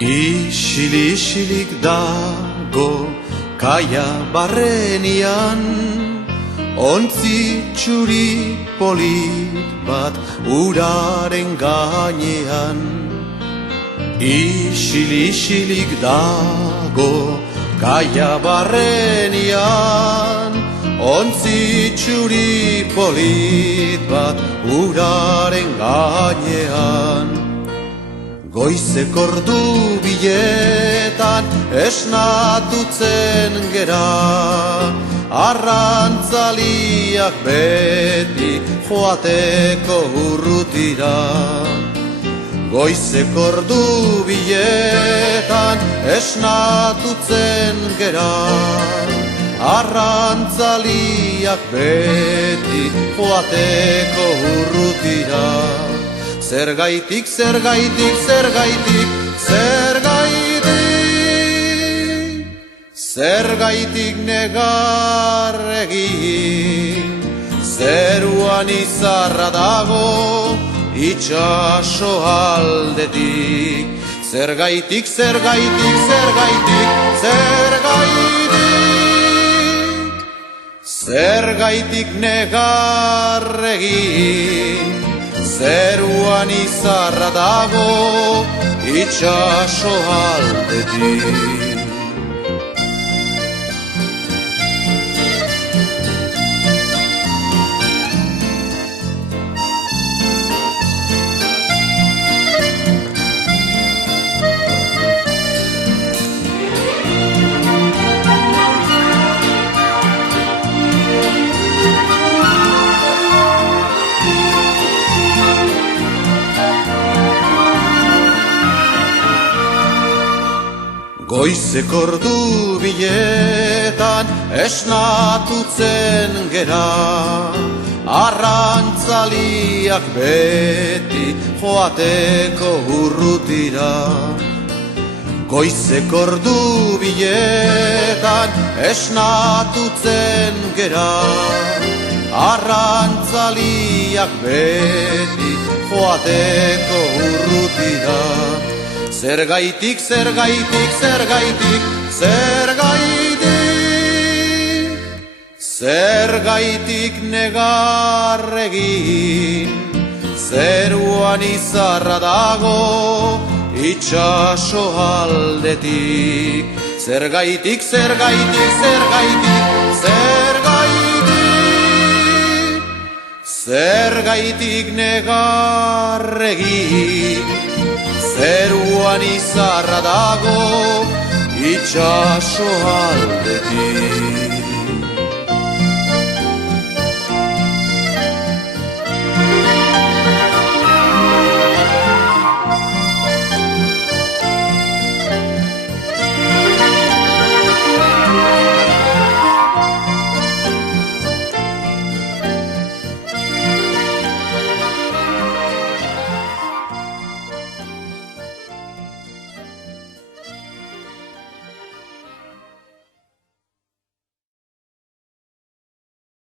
Isilik dago kaia barrenian, ontzi txuri polit bat uraren gainean. Isilik dago kaia barrenian, ontzi txuri polit bat uraren gainean. Goizek ordu biletan esnatutzen gera, arrantzaliak beti joateko urrutira. Goizek ordu biletan esnatutzen gera, arrantzaliak beti joateko urrutira. Zergaitik, zergaitik, zergaitik, zergaitik, zergaitik negar egin, zeruan izarra dago itxaso aldetik. Zergaitik, zergaitik, zergaitik, zergaitik, zergaitik negar egin, zeruan izarra dago itxaso aldetik. Goizek ordu biletan esnatutzen gera, arrantzaliak beti joateko urrutira. Goizek ordu biletan esnatutzen gera, arrantzaliak beti joateko urrutira. Zergaitik, zergaitik, zergaitik, zergaitik, zergaitik negar egin, zeruan izarra dago itxaso aldetik. Zergaitik, zergaitik, zergaitik, zergaitik, zergaitik negar egin, zeruan izarra dago itxaso aldetik.